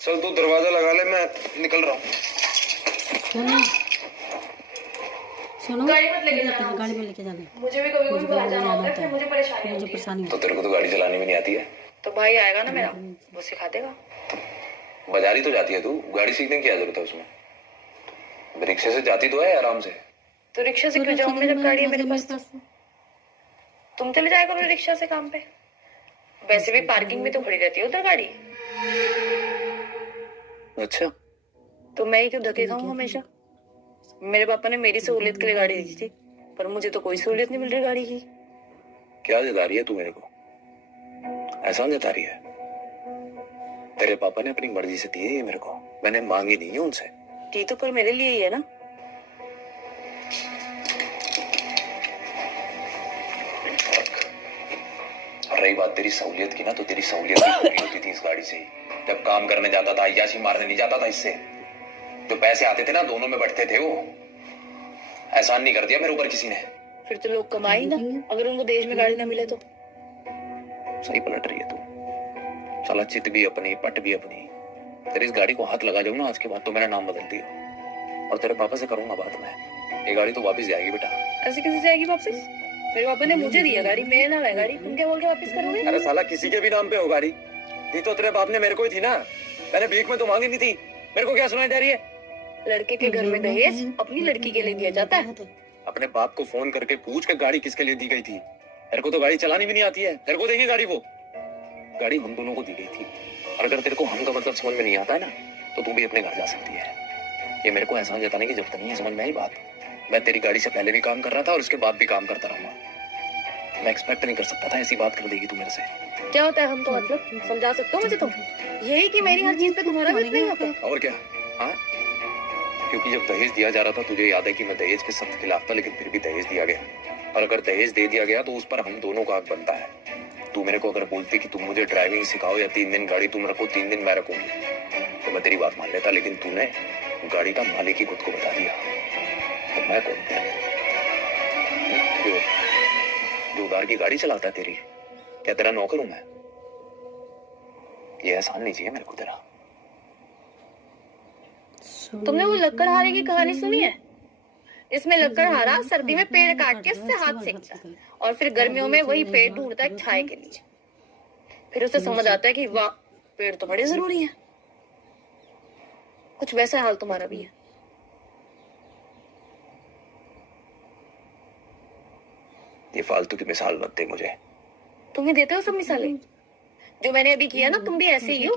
चल तू दरवाजा लगा ले, मैं निकल रहा हूँ। सुनो सुनो, गाड़ी मत लेके जाना, गाड़ी में लेके जाना। मुझे भी कभी बाहर जाना होता है, फिर मुझे परेशानी होती है। तो तेरे को तो गाड़ी चलानी भी नहीं आती है। तो भाई आएगा ना मेरा, वो सिखा देगा। बाजारी तो जाती है तू, गाड़ी सीखने की क्या जरूरत है उसमें? रिक्शे से जाती तो है आराम से। तो रिक्शा से क्यों जाऊँ मैं जब गाड़ी है मेरे पास? तुम चले जाया करो रिक्शा से काम पे, वैसे भी पार्किंग में तो खड़ी रहती है उधर गाड़ी। अच्छा, तो मैं ही क्यों धक्के खाऊं हमेशा? मेरे पापा ने मेरी सहूलियत के लिए गाड़ी दी थी, पर मुझे तो कोई सहूलियत नहीं मिल रही गाड़ी की। क्या जता रही है तू मेरे को? एहसान जता रही है? तेरे पापा ने अपनी मर्जी से दी है ये मेरे को, मैंने मांगी नहीं है उनसे। दी तो पर मेरे लिए ही है ना। रही बात तेरी सहूलियत की ना, तो तेरी सहूलियत भी पूरी होती थी इस गाड़ी से ही। जब काम करने जाता था, अय्याशी मारने नहीं जाता था इससे। जो पैसे आते थे ना, दोनों में बंटते थे वो। एहसान नहीं कर दिया मेरे ऊपर किसी ने। फिर तो लोग कमाई ना, अगर उनको देश में गाड़ी ना मिले तो। सही पलट रही है तू। साला चित भी अपनी, पट भी अपनी। तेरी इस गाड़ी को हाथ लगा जाऊं ना आज के बाद, तो मेरा नाम बदल दियो और तेरे पापा से करूंगा बात में। ये गाड़ी तो वापस जाएगी बेटा। ऐसे कैसे जाएगी वापस? मेरे पापा ने मुझे दिया गाड़ी, मेरे नाम है गाड़ी, तुम क्या बोल के वापस करोगे? अरे साला किसी के भी नाम पे हो गाड़ी, दी तो तेरे बाप ने मेरे को ही थी ना। मैंने भीख में तो मांगी नहीं थी। मेरे को क्या सुनाई दे रही है? लड़के के घर में दहेज अपनी लड़की के लिए दिया जाता है। अपने बाप को फोन करके पूछ के गाड़ी किसके लिए दी गई थी। तेरे को तो गाड़ी चलानी भी नहीं आती है, तेरे को देंगे गाड़ी? वो गाड़ी हम दोनों को दी गई थी, और अगर तेरे को हम का मतलब समझ में नहीं आता है ना, तो तू भी अपने घर जा सकती है। ये मेरे को एहसान जताने की जरूरत नहीं है, समझ में आई बात? मैं तेरी गाड़ी से पहले भी काम कर रहा था और उसके बाद भी काम करता रहूंगा। मैं एक्सपेक्ट नहीं कर सकता था ऐसी बात कर देगी तू मेरे से। क्या होता है हम तो, मतलब समझा सकते हो मुझे तुम? यही कि मेरी हर चीज पे तुम्हारा भी नहीं होता। और क्या? हाँ, क्योंकि जब दहेज दिया जा रहा था, तुझे याद है कि मैं दहेज के सख्त खिलाफ था, लेकिन फिर भी दहेज दिया गया। और अगर दहेज दे दिया गया तो उस पर हम दोनों का हक बनता है। तू मेरे को अगर बोलती कि तुम मुझे ड्राइविंग सिखाओ या 3 दिन गाड़ी तुम रखो, 3 दिन मैं रखूंगी, तो मैं तेरी बात मान लेता। लेकिन तूने गाड़ी का मालिक ही खुद को बता दिया, तो मैं कौन था? जो उधार की गाड़ी चलाता है तेरी, क्या तेरा नौकर हूं मैं? ये एहसान नहीं चाहिए मेरे को तेरा। तुमने वो लकड़हारे की कहानी सुनी है? इसमें लकड़हारा सर्दी में पेड़ काट के उससे हाथ सेकता है, और फिर गर्मियों में वही पेड़ ढूंढता है छाए के नीचे। फिर उसे समझ आता है कि वाह, पेड़ तो बड़े जरूरी है। कुछ वैसा हाल तुम्हारा भी है। ये फालतू की मिसाल मत दे मुझे। तुम ही देते हो सब मिसालें। जो मैंने अभी किया ना, तुम भी ऐसे ही हो।